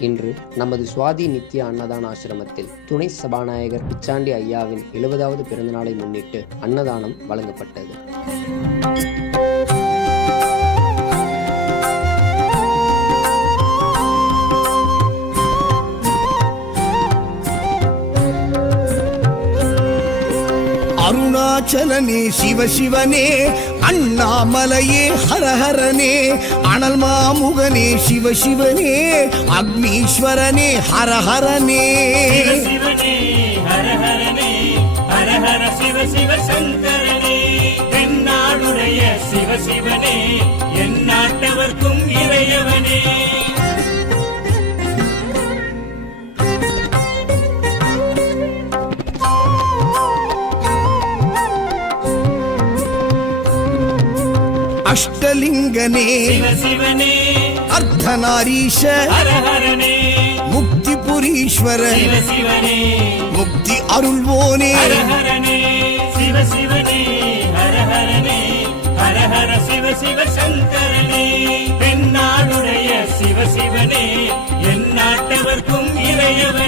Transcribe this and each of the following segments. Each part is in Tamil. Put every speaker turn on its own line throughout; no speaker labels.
இன்று நமது சுவாதி நித்ய அன்னதான ஆசிரமத்தில் துணை சபாநாயகர் பிச்சாண்டி ஐயாவின் எழுபதாவது பிறந்தநாளை முன்னிட்டு அன்னதானம் வழங்கப்பட்டது.
அருணாச்சலனே சிவ சிவனே அண்ணாமலையே ஹரஹரனே அனல் மாமுகனே சிவ
சிவனே அக்னீஸ்வரனே ஹரஹரனே. சிவ சிவ சங்கரனே தென்னாடுடைய சிவ சிவனே என் நாட்டவர்க்கும் ஹர ஹர சிவ சிவ சங்கரனே. தென்னாடுடைய சிவ சிவனே என் நாட்டவர்க்கும் இறையவனே.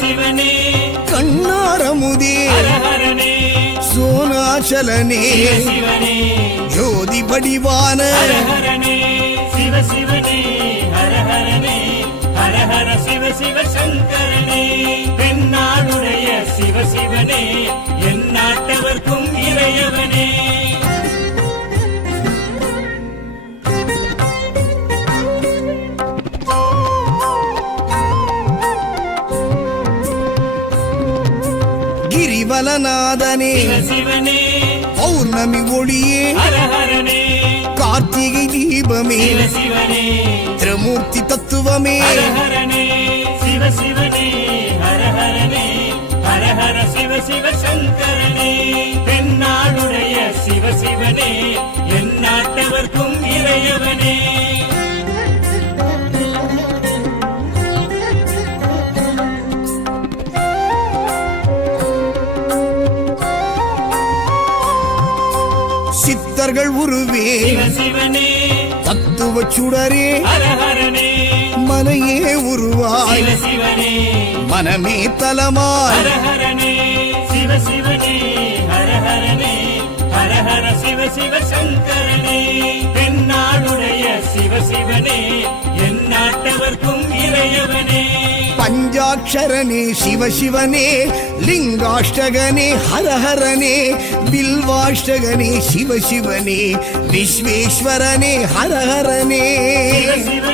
சிவனே
கண்ணாரமுதே சோனாச்சலனே ஜோதி வடிவான கிரிவலநாதனே
சிவ சிவனே
பௌர்ணமி ஒளியே
ஹர ஹரனே
கார்த்திகை தீபமே
சிவ சிவனே
திரமூர்த்தி தத்துவமே
ஹர ஹரனே சிவ சிவனே ஹர ஹரனே ஹர ஹர சிவ சிவ சங்கரனே
சித்தர்கள் உருவே. தத்துவ சுடரே மனையே உருவாய். மனமே தலமாய்.
சிவ சிவ சிவ சங்கரனே. தென்னாடுடைய சிவ சிவனே என் நாட்டவர்க்கும் இறையவனே.
பஞ்சாட்சரனே சிவசிவனே லிங்காஷ்டகனே ஹரஹரனே பில்வாஷ்டகனே சிவசிவனே விஸ்வேஸ்வரனே ஹரஹரனே.
சிவ